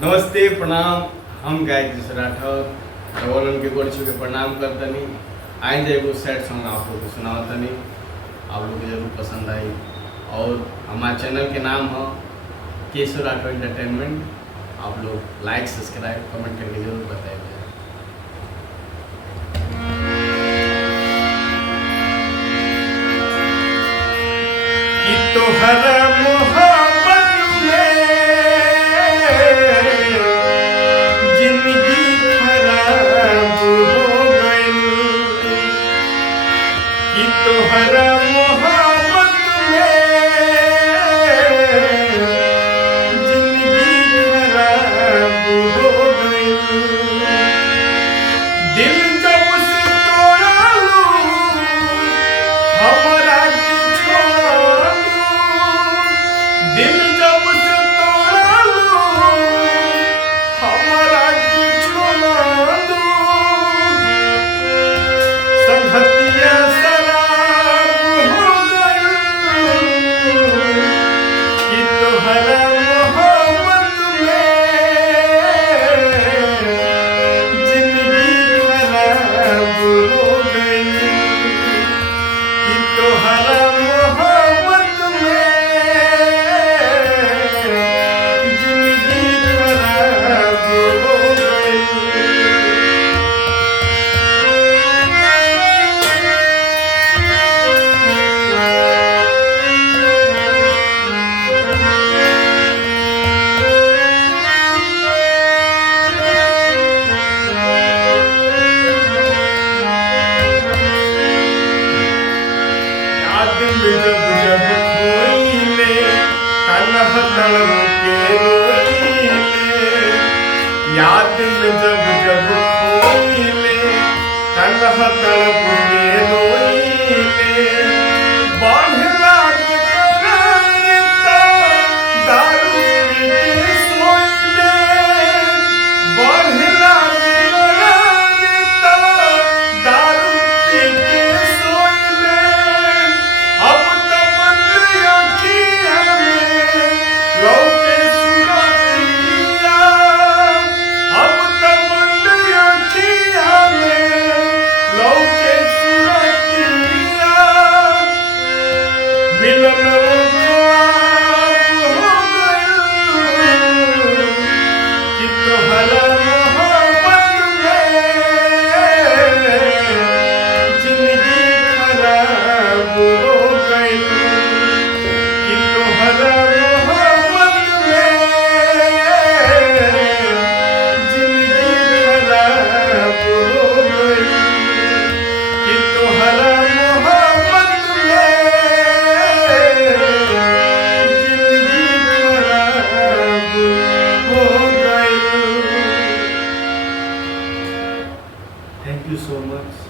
नमस्ते प्रणाम। हम गायक जिस राठौर रवलन के गोड़ छू के प्रणाम करतनी। आज एगो सैड सॉन्ग आप लोग को सुनावतनी, आप लोग को जरूर पसंद आई। और हमारे चैनल के नाम है केशव राठौर एंटरटेनमेंट। आप लोग लाइक सब्सक्राइब कमेंट करके जरूर बताइए। तोहरा मोहब्बत में जिंदगी खराब हो गई, कि तोहरा मोहब्बत में जिंदगी खराब हो गई। दिल जब से तोड़ा लूं हमारा दिल जब से तोड़ा लूं हमारा की छोड़ा दूं, संगतिया शराब हो गई, कि तोहरा मोहब्बत में जिंदगी खराब हो गई, कि तोहरा जब जब खोइले तलह तड़प के रोइले, याद में जब जब खोइले तलह तड़प के रोइले। बांधला के करारता दारू पी के सोइले, बांधला के करारता दारू पी के सोइले। अब तो बंद अखियाँ में लौके सुरतिया, अब तो बंद अखियाँ में लौके सुरतिया। मिलन हो गई, कि तोहरा मोहब्बत में जिंदगी खराब हो गई, कि तोहरा मोहब्बत में जिंदगी खराब हो गई, कि तोहरा मोहब्बत में जिंदगी खराब हो गई। Thank you so much.